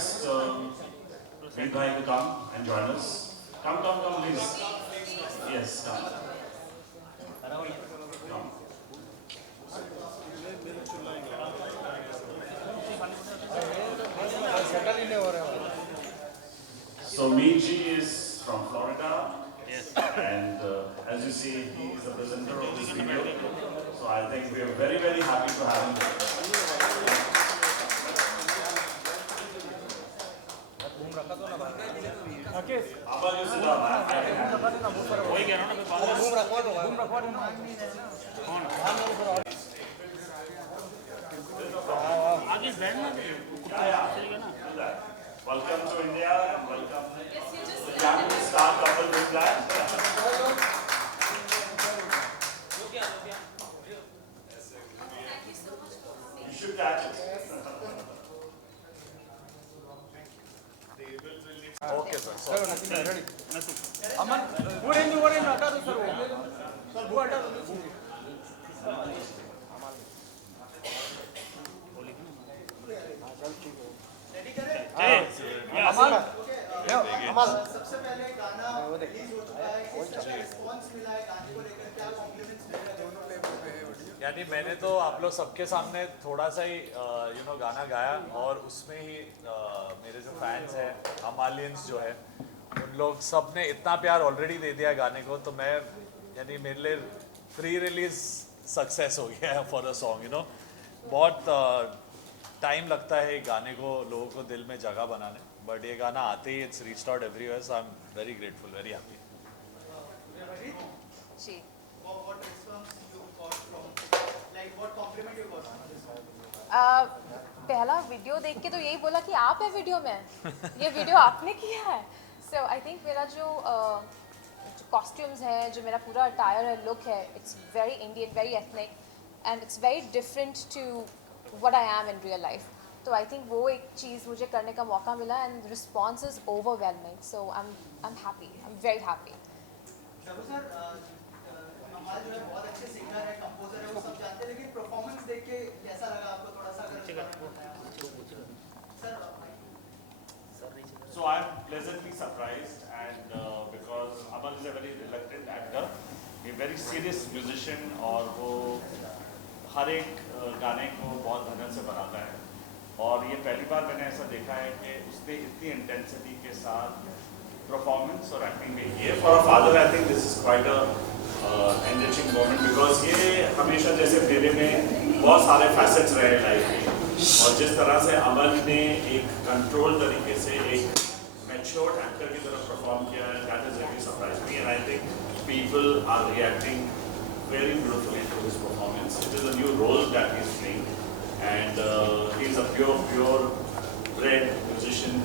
request Meet Bhai to come and join us. Come, please. Yes, come. Come. So Meet Ji is from Florida. Yes. And as you see, he is the presenter of this video. So I think we are very, very happy to have him. Abal, you sit down. Welcome to India and welcome to the young star couple with that. You should catch it. Okay, sir. Ready. Aman, who are hata do sir wo. Sir, who hata do. Ready करे? Aman. Aman. सबसे पहले गाना release हो चुका है, किस तरह का रिस्पांस मिला है गाने को लेकर, क्या कॉम्प्लीमेंट्स मिले दोनों लेवल पे? यानी मैंने तो आप लोग सबके सामने थोड़ा सा ही गाना गाया और उसमें ही मेरे जो फैंस हैं अमालियंस जो है उन लोग सब ने इतना प्यार ऑलरेडी दे दिया गाने को, तो मैं यानी मेरे लिए प्री रिलीज सक्सेस हो गया है फॉर अ सॉन्ग बहुत टाइम लगता है गाने को लोगों को दिल में जगह बनाने, बट ये गाना आते ही it's reached out everywhere, so I am very grateful, very happy. जी What response you got from, like what compliment you got from this song? पहला वीडियो देख के तो यही बोला कि आप है वीडियो में, ये वीडियो आपने किया है। सो आई थिंक मेरा जो कॉस्ट्यूम्स है, जो मेरा पूरा अटायर है, लुक है, it's very Indian, very ethnic and it's very different to what I am in real life. तो आई थिंक वो एक चीज़ मुझे करने का मौका मिला and response is overwhelming, so I am happy, I am very happy. जब सर कमाल जो है बहुत अच्छे सिंगर है, कंपोजर है, वो सब जानते हैं, लेकिन परफॉर्मेंस देख के कैसा लगा आपको, थोड़ा सा अगर sir So I am pleasantly surprised, and because Amal is a very reluctant actor, a very serious musician, और वो हर एक गाने को बहुत धड़न से बनाता है, और ये पहली बार मैंने ऐसा देखा है कि उसने इतनी इंटेंसिटी के साथ परफॉर्मेंस और एक्टिंग में ये for a father I think this is quite a enriching moment, because ये हमेशा जैसे मेरे में बहुत सारे फैसेट्स रहे लाइफ में, और जिस तरह से अमल ने एक कंट्रोल तरीके से एक मैच्योर्ड एक्टर की तरह परफॉर्म किया है, that is really surprise me, and I think people are reacting very beautifully to his performance. It is a new role that he is playing, and he is a pure bred musician.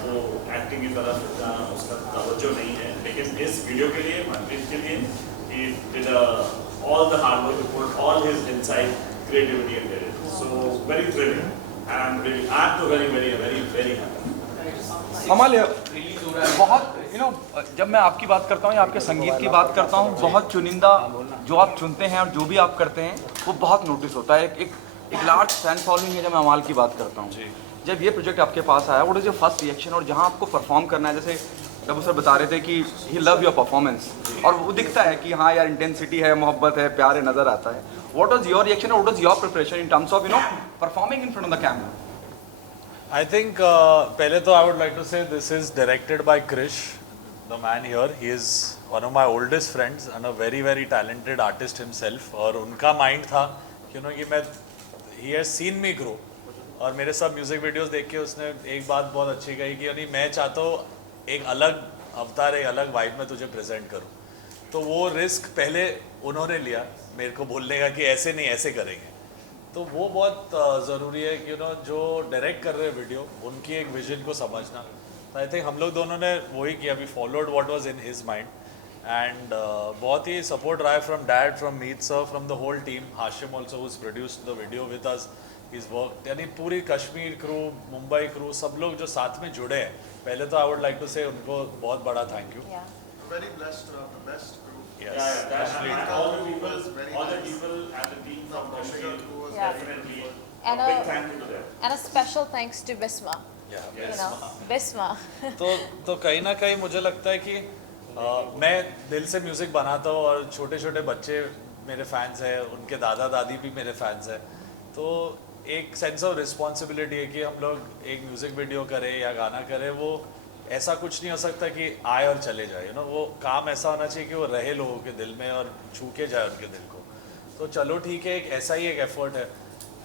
वो acting की तरफ इतना उसका तवज्जो नहीं है, लेकिन इस वीडियो के लिए, मनप्रीत के लिए, he did all the hard work to put all his insight, creativity into it. So very thrilling, and I'm very happy. अमल बहुत जब मैं आपकी बात करता हूँ या आपके संगीत की बात करता हूँ, बहुत चुनिंदा जो आप चुनते हैं और जो भी आप करते हैं वो बहुत नोटिस होता है। एक लार्ज फैन फॉलोइंग है। जब मैं अमाल की बात करता हूँ, जब ये प्रोजेक्ट आपके पास आया, what is your first reaction? और जहाँ आपको परफॉर्म करना है, जैसे जब सर बता रहे थे कि ही लव योर परफॉर्मेंस, और वो दिखता है कि हाँ यार इंटेंसिटी है, मोहब्बत है, प्यार है, नज़र आता है। What was your reaction, what was your preparation in terms of performing in front of the camera? I think पहले तो I would like to say this is directed by Krish, the man here. He is one of my oldest friends and a very talented artist himself. और उनका mind था कि मैं he has seen me grow, और मेरे सब music videos देख के उसने एक बात बहुत अच्छी कही कि यानी मैं चाहता हूँ एक अलग अवतार, एक अलग वाइब में तुझे प्रेजेंट करूँ। तो वो रिस्क पहले उन्होंने लिया मेरे को बोलने का कि ऐसे नहीं, ऐसे करेंगे। तो वो बहुत ज़रूरी है कि जो डायरेक्ट कर रहे हैं वीडियो, उनकी एक विजन को समझना। आई थिंक हम लोग दोनों ने वही किया, we followed what was in his mind, and बहुत ही सपोर्ट रहा है from dad, from Meet sir, from the whole team. Hashim also who's produced the video with us, his work, यानी पूरी कश्मीर क्रू, मुंबई क्रू, सब लोग जो साथ में जुड़े हैं, पहले तो आई वुड लाइक टू से उनको बहुत बड़ा thank you. Very blessed to have the best group. Yes, All the people and the team from Kashmir, definitely And Big thank you to them. and a special thanks to Bisma. Yeah. You know, Bisma. तो कहीं ना कहीं मुझे लगता है कि मैं दिल से म्यूज़िक बनाता हूँ और छोटे छोटे बच्चे मेरे फैंस हैं, उनके दादा दादी भी मेरे फैंस हैं, तो एक सेंस ऑफ रिस्पॉन्सिबिलिटी है कि हम लोग एक म्यूज़िक वीडियो करें या गाना करें, वो ऐसा कुछ नहीं हो सकता कि आए और चले जाए, यू नो, वो काम ऐसा होना चाहिए कि वो रहे लोगों के दिल में और छू के जाए उनके दिल को। तो चलो ठीक है, एक ऐसा ही एक एफर्ट है।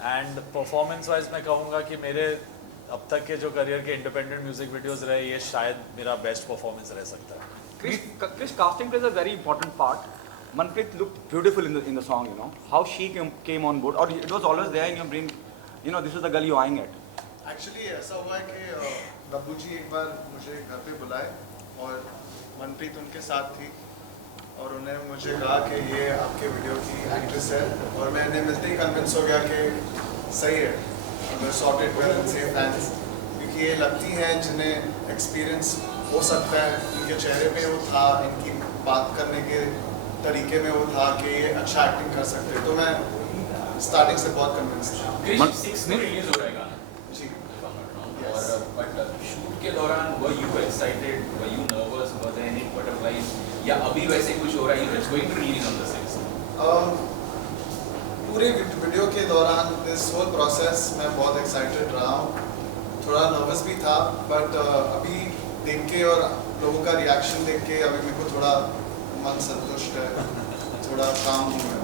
एंड परफॉर्मेंस वाइज मैं कहूँगा कि मेरे अब तक के जो करियर के इंडिपेंडेंट म्यूजिक वीडियोस रहे, ये शायद मेरा बेस्ट परफॉर्मेंस रह सकता है। Krish, casting plays a very important part. Manpreet looked beautiful in the song, you know. How she came on board, or it was always there in your brain, you know, this is the girl you're eyeing at. Actually ऐसा हुआ है कि बब्बू जी एक बार मुझे घर पे बुलाए और मनप्रीत उनके साथ थी और उन्होंने मुझे कहा कि ये आपके वीडियो की एक्ट्रेस है, और मैंने मिलते ही कन्विंस हो गया कि सही है, we're sorted, we're in safe hands, क्योंकि ये लगती हैं जिन्हें एक्सपीरियंस हो सकता है, उनके चेहरे पे वो था, इनकी बात करने के तरीके में वो था कि ये अच्छा एक्टिंग कर सकते हैं, तो मैं स्टार्टिंग से बहुत कन्विंस था। क्रिश 6 में रिलीज हो रहेगा जी और बट शूट के दौरान were you excited, were you nervous, were there any butterflies, या अभी वैसे कुछ हो रहा है it's going to release on the 6th? पूरे वीडियो के दौरान इस होल प्रोसेस में बहुत एक्साइटेड रहा हूँ, थोड़ा नर्वस भी था, बट अभी देख के और लोगों का रिएक्शन देख के अभी मेरे को थोड़ा मन संतुष्ट है, थोड़ा काम हूँ मैं।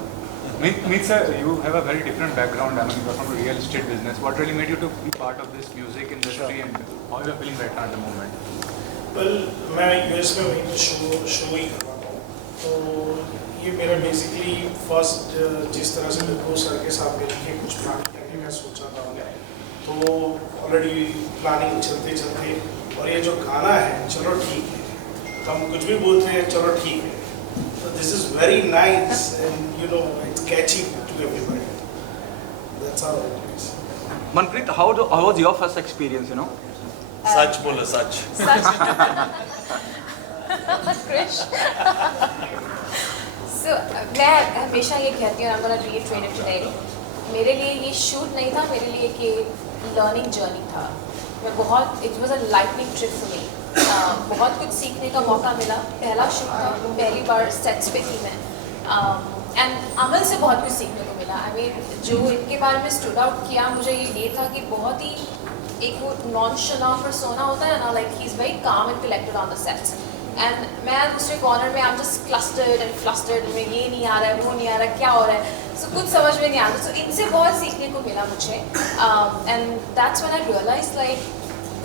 Meet sir, you have a very different background. I mean, you are from the real estate business. What really made you to be part of this music industry, and how you are feeling right now at the moment? Well मैं US में वहीं पे show ही करवाता हूँ, तो ये मेरा basically first जिस तरह से मेरे को सर के साथ मिल के कुछ प्लान करने मैं सोचा था हमने, तो ऑलरेडी प्लानिंग चलते चलते, और ये जो गाना है चलो ठीक है, हम कुछ भी बोलते हैं चलो ठीक है, तो this is very nice and you know it's catchy to everybody, that's how it is. Manpreet, how was your first experience, you know? सच बोलो, सच। Krish. So मैं हमेशा ये कहती हूँ, I'm gonna reiterate it today, मेरे लिए ये शूट नहीं था, मेरे लिए एक लर्निंग जर्नी था। मैं बहुत, it was a lightning trip for me, बहुत कुछ सीखने का मौका मिला। पहला शूट था, पहली बार सेट्स पे थी मैं, एंड अमल से बहुत कुछ सीखने को मिला। आई मीन जो इनके बारे में स्टूड आउट किया मुझे ये था कि बहुत ही एक वो नॉनशलांट पर्सोना होता है ना, like he is very calm and collected on the sets, and मैं दूसरे कॉर्नर में I am just clustered and flustered, में ये नहीं आ रहा है, वो नहीं आ रहा है, क्या हो रहा है, सो कुछ समझ में नहीं आता। सो इनसे बहुत सीखने को मिला मुझे, and that's when I realize like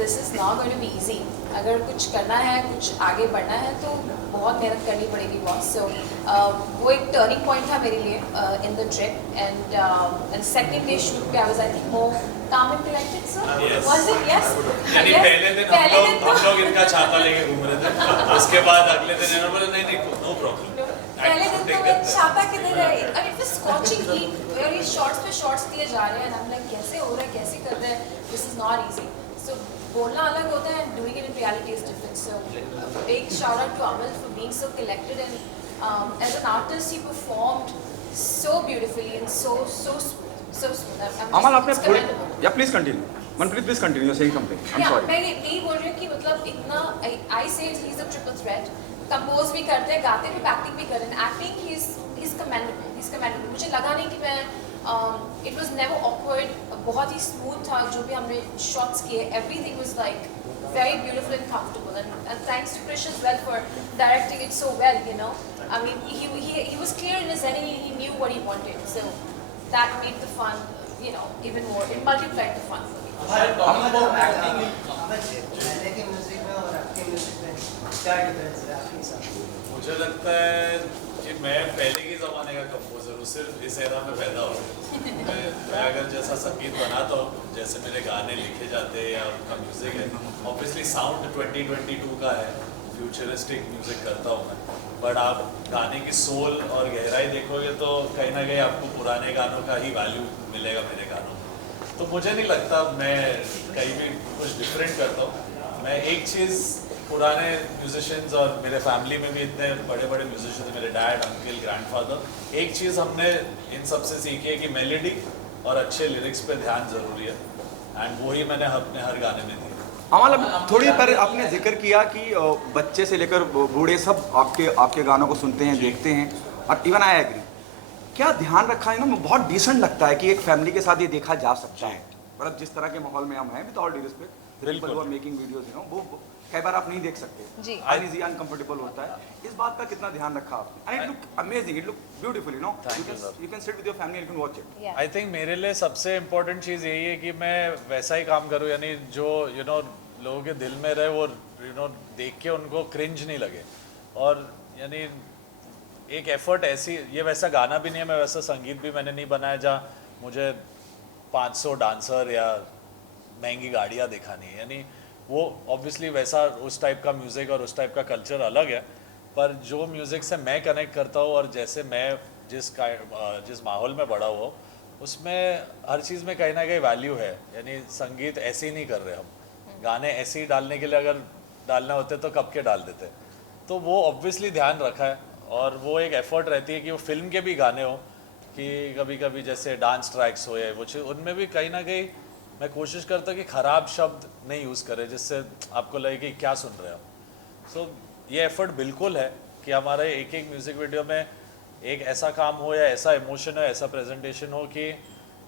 this is not going to be easy. अगर कुछ करना है, कुछ आगे बढ़ना है, तो बहुत मेहनत करनी पड़ेगी बॉस। सो वो एक टर्निंग पॉइंट था मेरे लिए in the trip, and second day shoot पे I was I think more calm and collected. So was it? Yes. यानी पहले दिन हम लोग इनका छाता लेके घूम रहे थे, उसके बाद अगले दिन इन्होंने बोला नहीं नो प्रॉब्लम। पहले दिन तो मैं छाता किधर है, I mean it was scorching heat, और ये शॉट्स पे शॉट्स दिए जा रहे हैं, एंड आई एम लाइक कैसे हो रहा है, कैसे कर रहे हैं, this is not easy. So बोलना अलग होता है and doing it in reality is different. So big shout out to Amal for being so collected, and as an artist he performed so beautifully and so smooth. Amal, आपने थोड़ी, या please continue. Manpreet, please continue. You're saying something. I'm sorry. मैं यही बोल रही हूँ कि मतलब इतना आई से he is a triple threat, compose भी करते हैं, गाते भी, एक्टिंग भी कर रहे हैं। Acting he is commendable. मुझे लगा नहीं कि मैं इट वाज नेवर ऑकवर्ड, बहुत ही स्मूथ था जो भी हमने शॉट्स किए, everything was like very beautiful and comfortable, and thanks to Krish as well for directing it so well, you know. I mean he was clear in his head, he knew what he wanted, so that made the fun, you know, even more, it multiplied the fun for me. Talking about acting, पहले के music में और अब के music में क्या difference है आपके हिसाब से? मुझे लगता है कि मैं पहले के ज़माने का कंपोजर हूँ, सिर्फ इस एरा में पैदा हुआ। मैं अगर जैसा संगीत बनाता हूँ, जैसे मेरे गाने लिखे जाते हैं या उनका म्यूज़िक है, ऑब्वियसली साउंड 2022 का है, फ्यूचरिस्टिक म्यूज़िक करता हूँ मैं, बट आप गाने की सोल और गहराई देखोगे तो कहीं ना कहीं आपको पुराने गानों का ही वैल्यू मिलेगा मेरे गानों में। तो मुझे नहीं लगता मैं कहीं भी कुछ डिफरेंट करता हूँ। मैं एक चीज़, पुराने म्यूजिशियंस और मेरे फैमिली में भी इतने बड़े बड़े म्यूजिशियंस, मेरे डैड, अंकल, ग्रैंडफादर, एक चीज़ हमने इन सबसे सीखी है कि मेलोडी और अच्छे लिरिक्स पे ध्यान ज़रूरी है, एंड वही मैंने अपने हर गाने में दी। अमल, अब थोड़ी देर पहले आपने जिक्र किया कि बच्चे से लेकर बूढ़े सब आपके गानों को सुनते हैं, देखते हैं, और इवन आई एग्री। क्या ध्यान रखा है ना, बहुत डिसेंट लगता है कि एक फैमिली के साथ ये देखा जा सकता है, मतलब जिस तरह के माहौल में हम हैं, with all due respect, people who are making videos, you know, वो कई बार आप नहीं देख सकते जी, अनईजी, अनकंफर्टेबल होता है। इस बात का कितना ध्यान रखा आपने? And it look amazing, it look beautiful, you know, you can sit with your family and you can watch it. yeah. I think मेरे लिए सबसे इम्पोर्टेंट चीज़ यही है कि मैं वैसा ही काम करूँ, यानी जो यू नो लोगों के दिल में रहे, वो यू नो देख के उनको क्रिंज नहीं लगे। और यानी एक एफर्ट ऐसी, ये वैसा गाना भी नहीं है, मैं वैसा संगीत भी मैंने नहीं बनाया जहाँ मुझे 500 डांसर या महंगी गाड़ियाँ दिखानी है, यानी वो ऑब्वियसली वैसा उस टाइप का म्यूज़िक और उस टाइप का कल्चर अलग है, पर जो म्यूज़िक से मैं कनेक्ट करता हूँ और जैसे मैं जिस माहौल में बड़ा हुआ उसमें हर चीज़ में कहीं ना कहीं वैल्यू है। यानी संगीत ऐसे ही नहीं कर रहे हम, गाने ऐसे ही डालने के लिए अगर डालना होते तो कब के डाल देते, तो वो ऑब्वियसली ध्यान रखा है। और वो एक एफर्ट रहती है कि वो फिल्म के भी गाने हो, कि कभी कभी जैसे डांस ट्रैक्स हो या वो चीज़, उनमें भी कहीं ना कहीं मैं कोशिश करता हूँ कि ख़राब शब्द नहीं यूज़ करें जिससे आपको लगे कि क्या सुन रहे हो। सो ये एफर्ट बिल्कुल है कि हमारे एक एक म्यूज़िक वीडियो में एक ऐसा काम हो या ऐसा इमोशन हो, ऐसा प्रेजेंटेशन हो कि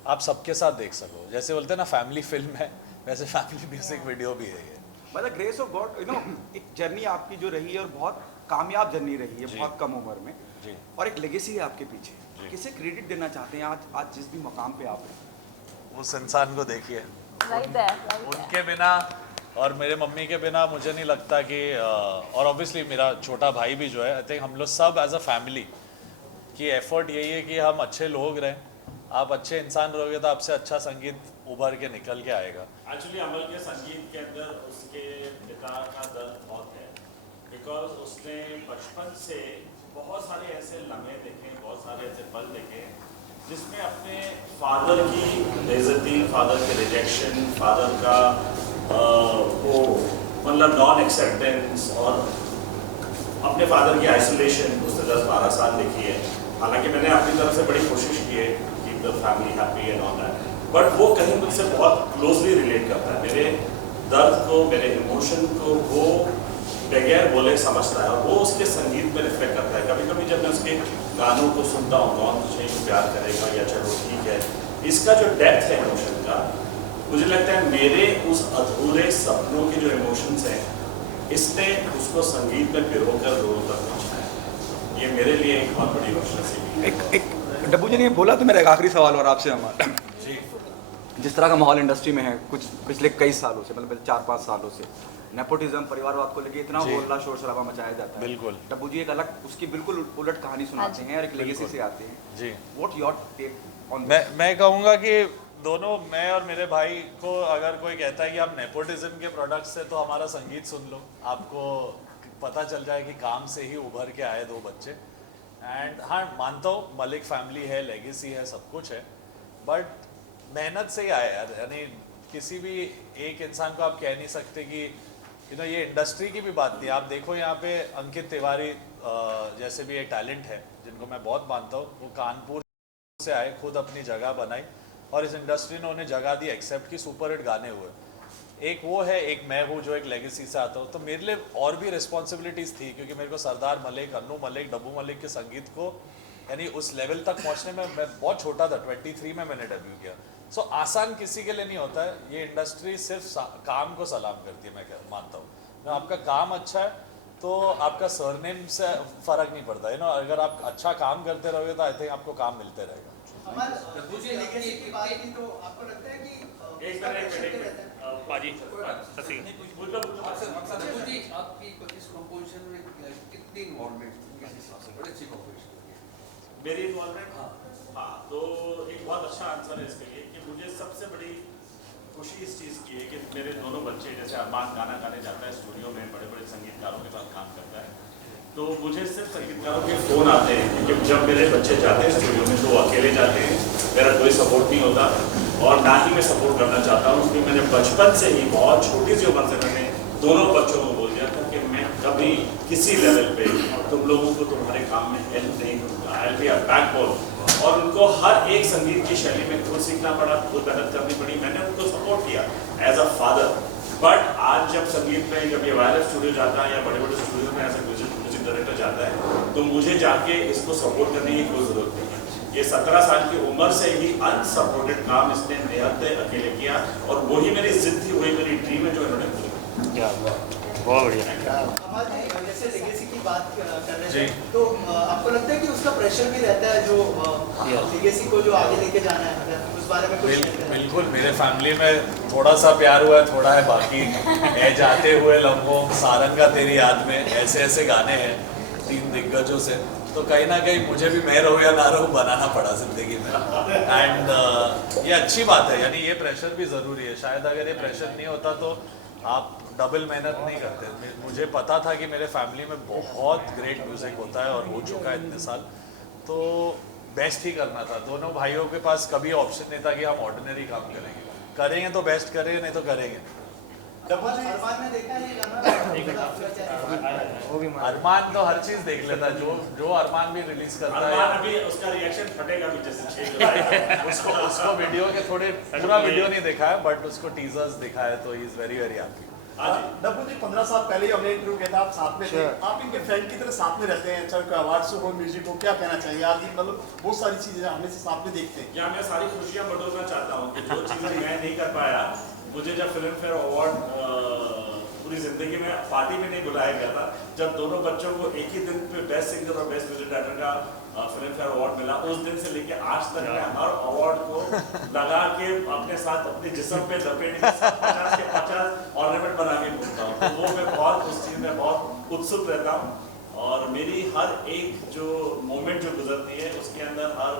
आप सबके साथ देख सको। जैसे बोलते हैं ना फैमिली फिल्म है, वैसे फैमिली म्यूज़िक वीडियो भी है ये। मतलब grace of God, you know, एक जर्नी आपकी जो रही है और बहुत कामयाब जर्नी रही है बहुत कम उम्र में जी, और एक लेगेसी है आपके पीछे। किसे क्रेडिट देना चाहते हैं आज जिस भी मकाम पे आप हैं? उस इंसान को देखिए, right there, right there. उनके बिना और मेरे मम्मी के बिना मुझे नहीं लगता कि और ऑब्वियसली मेरा छोटा भाई भी जो है, आई थिंक हम लोग सब एज अ फैमिली की एफर्ट यही है कि हम अच्छे लोग रहें। आप अच्छे इंसान रहोगे तो आपसे अच्छा संगीत उभर के निकल के आएगा। एक्चुअली अमल के संगीत के अंदर उसके पिता का दर्द बहुत है, बिकॉज उसने बचपन से बहुत सारे ऐसे लम्हे देखे, बहुत सारे ऐसे पल देखे जिसमें अपने फादर की बेइज्जती, फादर के रिजेक्शन, फादर का वो मतलब नॉन एक्सेप्टेंस और अपने फादर की आइसोलेशन उसने 10-12 साल देखी है। हालांकि मैंने अपनी तरफ से बड़ी कोशिश की है keep the family happy and all that, but वो कहीं मुझसे बहुत क्लोजली रिलेट करता है, मेरे दर्द को, मेरे इमोशन को वो बगैर बोले समझता है और वो उसके संगीत में रिफ्लेक्ट करता है। कभी कभी जब मैं उसके गानों को सुनता हूँ, कौन तुझे प्यार करेगा या चलो ठीक है, इसका जो डेप्थ है इमोशन का, मुझे लगता है मेरे उस अधूरे सपनों के जो इमोशंस हैं, इसने उसको संगीत में पिरोकर लोगों तक पहुँचाया। ये मेरे लिए एक बहुत बड़ी खुशनसीबी। एक डब्बू जी ने बोला तो मेरा एक आखिरी सवाल और आपसे हमारा, जिस तरह का माहौल इंडस्ट्री में है कुछ पिछले कई सालों से, मतलब 4-5 सालों से, नेपोटिज्म, परिवारवाद को लेके इतना बोलना शोर शराबा मचाया जाता है। बिल्कुल। डब्बू जी एक अलग उसकी बिल्कुल उलट कहानी सुनाते हैं और एक लेगेसी से आते हैं जी। What your take on? मैं कहूँगा कि दोनों, मैं और मेरे भाई को अगर कोई कहता है कि आप नेपोटिज्म के प्रोडक्ट्स है तो हमारा संगीत सुन लो, आपको पता चल जाए कि काम से ही उभर के आए 2 बच्चे। एंड हाँ, मानता हूँ मलिक फैमिली है, लेगेसी है, सब कुछ है, बट मेहनत से ही आया यार। यानी किसी भी एक इंसान को आप कह नहीं सकते कि यू नो, ये इंडस्ट्री की भी बात नहीं। आप देखो यहाँ पे अंकित तिवारी जैसे भी एक टैलेंट है जिनको मैं बहुत मानता हूँ, वो कानपुर से आए, खुद अपनी जगह बनाई और इस इंडस्ट्री ने उन्हें जगह दी, एक्सेप्ट की, सुपर हिट गाने हुए। एक वो है, एक मैं हूँ जो एक लेगेसी से आता हूँ। तो मेरे लिए और भी रिस्पॉन्सिबिलिटीज़ थी क्योंकि मेरे को सरदार मलिक, अन्नू मलिक, डब्बू मलिक के संगीत को यानी उस लेवल तक पहुँचने में मैं बहुत छोटा था, 23 में मैंने डेब्यू किया। सो आसान किसी के लिए नहीं होता है। ये इंडस्ट्री सिर्फ काम को सलाम करती है, मैं मानता हूँ। तो आपका काम अच्छा है तो आपका सरनेम से फ़र्क नहीं पड़ता है ना। अगर आप अच्छा काम करते रहोगे तो आई थिंक आपको काम मिलते रहेगा। मुझे लेगेसी की बात की तो आपको लगता है कि एक मिनट पाजी ससी जी, आपकी इस कंपोजिशन में कितनी इन्वॉल्वमेंट, बड़ी अच्छी कंपोजिशन मेरी इन्वॉल्वमेंट? हाँ, तो एक बहुत अच्छा आंसर है इसके लिए कि मुझे सबसे बड़ी खुशी इस चीज़ की है कि मेरे दोनों बच्चे, जैसे अरमान गाना गाने जाता है स्टूडियो में, बड़े बड़े संगीतकारों के साथ काम करता है, तो मुझे सिर्फ संगीतकारों के फ़ोन आते हैं क्योंकि जब मेरे बच्चे जाते हैं स्टूडियो में तो वो अकेले जाते हैं, मेरा कोई सपोर्ट नहीं होता और ना ही मैं सपोर्ट करना चाहता हूँ। क्योंकि मैंने बचपन से ही बहुत छोटी सी उम्र से मैंने दोनों बच्चों को बोल दिया था कि मैं कभी किसी लेवल पे तुम लोगों को तुम्हारे काम में हेल्प नहीं करूँगा। I will be a backbone. और उनको हर एक संगीत की शैली में खुद सीखना पड़ा, खुद मेहनत करनी पड़ी। मैंने उनको सपोर्ट किया एज अ फादर। बट आज जब संगीत में जब ये वायरल स्टूडियो जाता है या बड़े बड़े स्टूडियो में एज ए म्यूजिक डायरेक्टर जाता है तो मुझे जाके इसको सपोर्ट करने की कोई ज़रूरत नहीं है। ये 17 साल की उम्र से ही अनसपोर्टेड काम इसने निहत्ते अकेले किया और वही मेरी जिद थी, वही मेरी ड्रीम है जो इन्होंने पूरी की। बहुत बढ़िया। अमल जी जैसे लेगेसी की बात कर रहे जी। थे तो आपको लगता है कि उसका प्रेशर भी रहता है जो लेगेसी को जो आगे लेके जाना है, अगर उस बारे में कुछ बिल्कुल। मेरे फैमिली में थोड़ा सा प्यार हुआ है, थोड़ा है बाकी है। जाते हुए लम्हों, सारंग का तेरी याद में, ऐसे ऐसे गाने हैं 3 दिग्गजों से, तो कहीं ना कहीं मुझे भी मैं रहूँ या ना रहूँ बनाना पड़ा जिंदगी में। एंड ये अच्छी बात है, यानी ये प्रेशर भी ज़रूरी है। शायद अगर ये प्रेशर नहीं होता तो आप डबल मेहनत नहीं करते। मुझे पता था कि मेरे फैमिली में बहुत ग्रेट म्यूज़िक होता है और हो चुका है इतने साल, तो बेस्ट ही करना था। दोनों भाइयों के पास कभी ऑप्शन नहीं था कि हम ऑर्डिनरी काम करेंगे तो बेस्ट करेंगे, नहीं तो करेंगे। अरमान ने देखा है ये गाना? अरमान तो हर चीज़ देख लेता है, जो अरमान भी रिलीज करता है। अरमान अभी उसका रिएक्शन फटेगा भी जैसे 6 जुलाई उसको वीडियो के थोड़े पूरा वीडियो नहीं देखा है, बट उसको टीजर्स दिखा है, तो he is very very happy. Dabboo ji 15 साल पहले ही हमने इंटरव्यू किया था, आप साथ में थे। आप इनके फ्रेंड की तरह साथ में रहते हैं, चाहे कोई अवार्ड हो, म्यूजिक हो, क्या कहना चाहिए? आज मतलब बहुत सारी चीजें हमें से साथ में देखते हैं। या मैं सारी खुशियां बटोरना चाहता हूँ कि जो चीज़ें मैं नहीं कर पाया, मुझे जब फिल्म फेयर अवार्ड पूरी जिंदगी में पार्टी में नहीं बुलाया गया था, जब दोनों बच्चों को एक ही दिन पे बेस्ट सिंगर और बेस्ट म्यूजिक डायरेक्टर का फिल्म फेयर अवार्ड मिला, उस दिन से लेके आज तक मैं हर अवार्ड को लगा के अपने साथ अपने जिस्म पे लपेट के 50 के 50 ऑर्नामेंट बना के घूमता हूँ। तो वो मैं बहुत उस चीज़ में बहुत उत्सुक रहता हूँ और मेरी हर एक जो मोमेंट जो गुजरती है उसके अंदर हर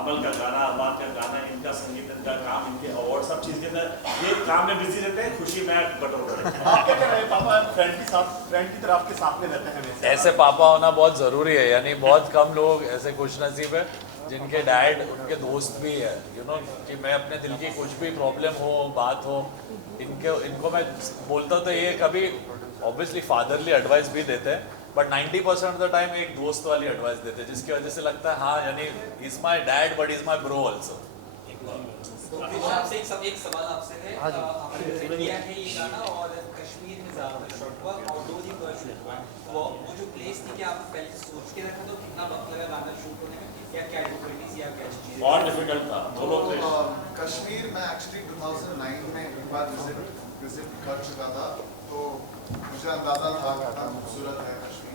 अमल का गाना, अरमान का गाना, इनका संगीत, इनका काम, इनके अवार्ड, सब चीज़ के अंदर ये काम में बिजी रहते हैं, खुशी मैं बटोर रहे हैं। आप क्या कह रहे हैं? पापा फ्रेंड की तरह आपके साथ में रहते हैं हमेशा। ऐसे पापा होना बहुत ज़रूरी है, यानी बहुत कम लोग ऐसे खुशनसीब है जिनके डैड उनके दोस्त भी है। यू नो कि मैं अपने दिल की कुछ भी प्रॉब्लम हो, बात हो, इनको मैं बोलता तो ये कभी ऑब्वियसली फादरली एडवाइस भी देते हैं, बट 90% ऑफ द टाइम एक दोस्त वाली एडवाइस देते हैं, जिसकी वजह से लगता है हाँ, यानी is my dad but is my bro also. आपसे एक सवाल आपसे है, आपने किया है ये गाना और कश्मीर में ज़्यादा शॉर्ट हुआ और 2 दिन का शूट हुआ, वो जो प्लेस थी कि आप पहले से सोच के रखा, तो कितना वक्त लगा गाना शूट होने में, या क्या डिफिकल्टीज या क्या चीज़ें? बहुत डिफिकल्ट था दोनों प्लेस। कश्मीर में एक्चुअली 2009 में एक बार विजिट कर चुका था, तो मुझे अंदाज़ा था कितना खूबसूरत है कश्मीर।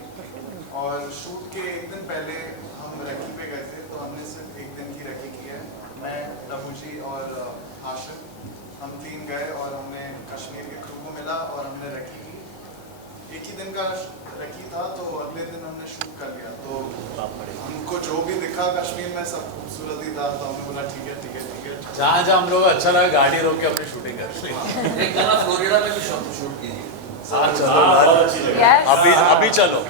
और शूट के एक दिन पहले हम रैकी पे गए थे, तो हमने सिर्फ एक दिन की रैकी की है। मैं, डब्बू जी और हाशिम, हम 3 गए और हमने कश्मीर के क्रू को मिला और हमने रैकी की। एक ही दिन का रैकी था, तो अगले दिन हमने शूट कर लिया। तो हमको जो भी दिखा कश्मीर में सब खूबसूरत ही था, तो हमने बोला ठीक है। जहाँ हम लोग अच्छा लगा गाड़ी रोक के अपनी शूटिंग कर एक गाना फ्लोरिडा में भी शूट कीजिए। अभी चलो।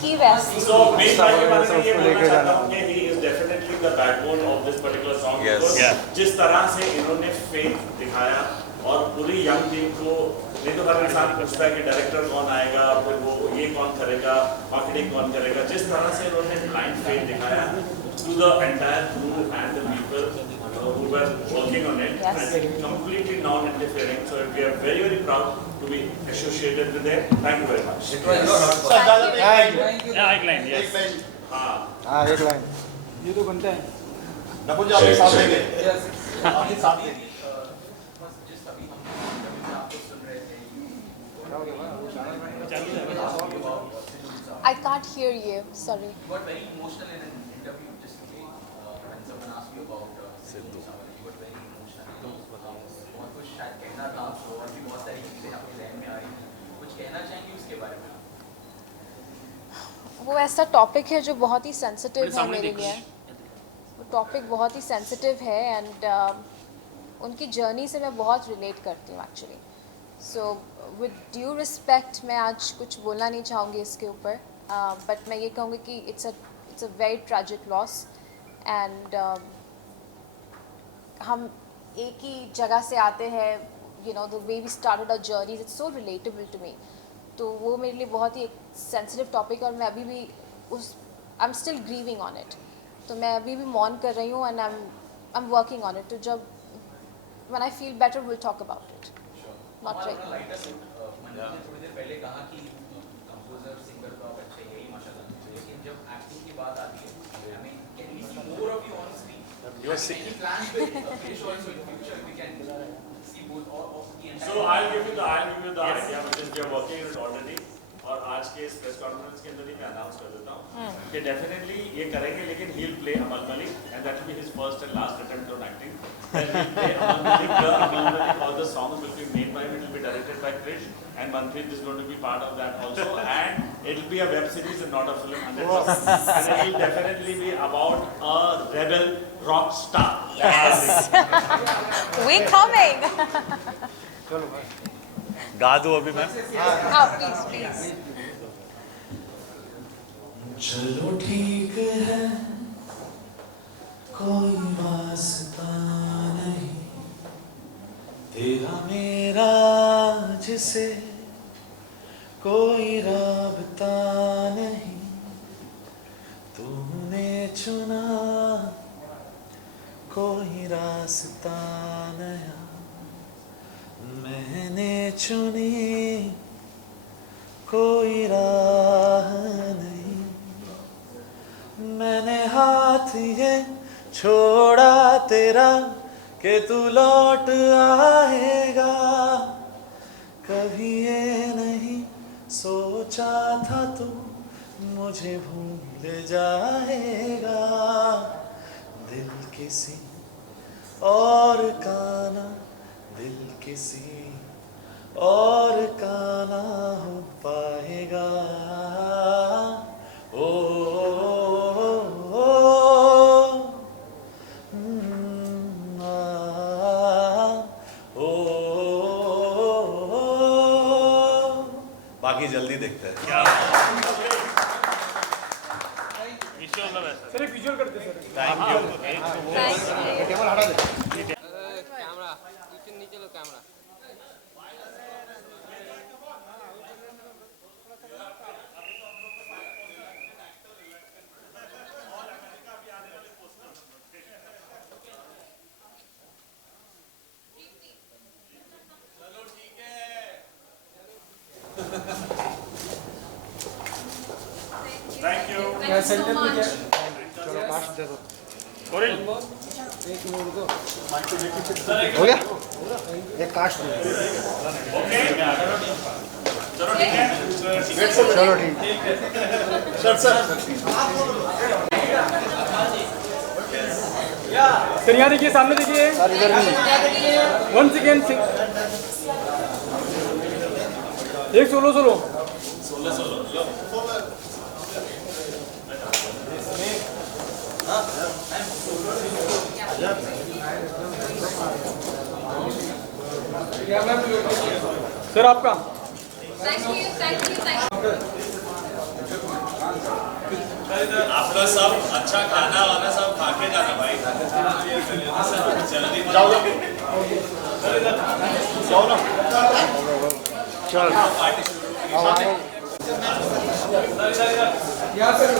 की वेस्ट। So main बात के बारे में ये बोलना चाहता हूँ कि he is definitely the backbone of this particular song. Yes. जिस तरह से इन्होंने faith दिखाया और पूरी यंग टीम को, नहीं तो हर इंसान पूछता है कि डायरेक्टर कौन आएगा, फिर वो ये कौन करेगा, मार्केटिंग कौन करेगा, जिस तरह से इन्होंने blind faith दिखाया to the entire crew and the people who were working on it, and completely non-interfering. So we are very very proud to be associated with them. Thank you very much. एक line एक line ये तो बनता है। डब्बू जी आपके साथ देंगे, आपके साथ देंगे। जिस अभी हम आपको सुन रहे थे, I can't hear you. Sorry. got very emotional in an interview just today when someone asked you about Sidhu. You got very emotional. तो बहुत कुछ शायद कहना था आपको, और भी बहुत सारी चीज़ें आपके ज़हन में आ रही हैं, कुछ कहना चाहेंगे उसके बारे में? वो ऐसा टॉपिक है जो बहुत ही सेंसिटिव है मेरे लिए। वो टॉपिक बहुत ही सेंसिटिव है एंड उनकी जर्नी से मैं बहुत रिलेट करती हूँ actually. So with due respect मैं आज कुछ बोलना नहीं चाहूँगी इसके ऊपर, बट मैं ये कहूँगी कि it's a very tragic loss and हम एक ही जगह से आते हैं, you know the way we started our journeys, it's so relatable to me. तो वो मेरे लिए बहुत ही एक सेंसिटिव टॉपिक है और मैं अभी भी I am still grieving on it. तो मैं अभी भी मौन कर रही हूँ and I am working on it. तो जब when I feel better will talk about it, not right. थोड़ी देर पहले कहा कि कंपोजर सिंगर तो आप अच्छे हैं ही माशाल्लाह, लेकिन जब एक्टिंग की बात आती है, I mean can we see more of you on screen? You are see- Any plans with Krish also in future we can see both or of the entire? So I'll give you the idea because we are working on it already. और आज के इस press conference के अंदर ही मैं announce कर देता हूँ कि डेफिनेटली ये करेंगे, लेकिन he'll play Amal Malik and that will be his first and last attempt on acting. Then he'll play Amal Malik. Amal Malik, all the songs will be made by him. It will be directed by Krish and Manpreet is going to be part of that also. And it will be a web series and not a film, 100%. And it will definitely be about a rebel rock star. Yes. We coming. गा दूं अभी मैं? हाँ please please. चलो ठीक है, कोई वास्ता नहीं तेरा मेरा जिसे कोई राबता नहीं। तूने चुना कोई रास्ता नया, मैंने चुनी कोई राह नहीं। मैंने हाथ ये छोड़ा तेरा कि तू लौट आएगा, कभी ये नहीं सोचा था तू मुझे भूल जाएगा। दिल किसी और का ना, दिल किसी और का ना हो पाएगा। ओ, ओ, ओ, ओ, ओ, बाकी जल्दी देखते हैं। सर एक विजुअल करते सर। Thank you. टेबल हटा दे। कैमरा नीचे लो camera. Thank you. Thank you so much. चलो काश दे दो। Coril. हो गया? एक काश दे दो। चलो ठीक है। सर यहाँ देखिए, सामने देखिए। सर इधर भी। One second. एक सोलो सोलो। सर आपका। Thank you, thank you, thank you. आपका सब अच्छा खाना वाना सब खा के जाना भाई। जल्दी जाओ ना। चल। पार्टी शुरू। यहाँ सर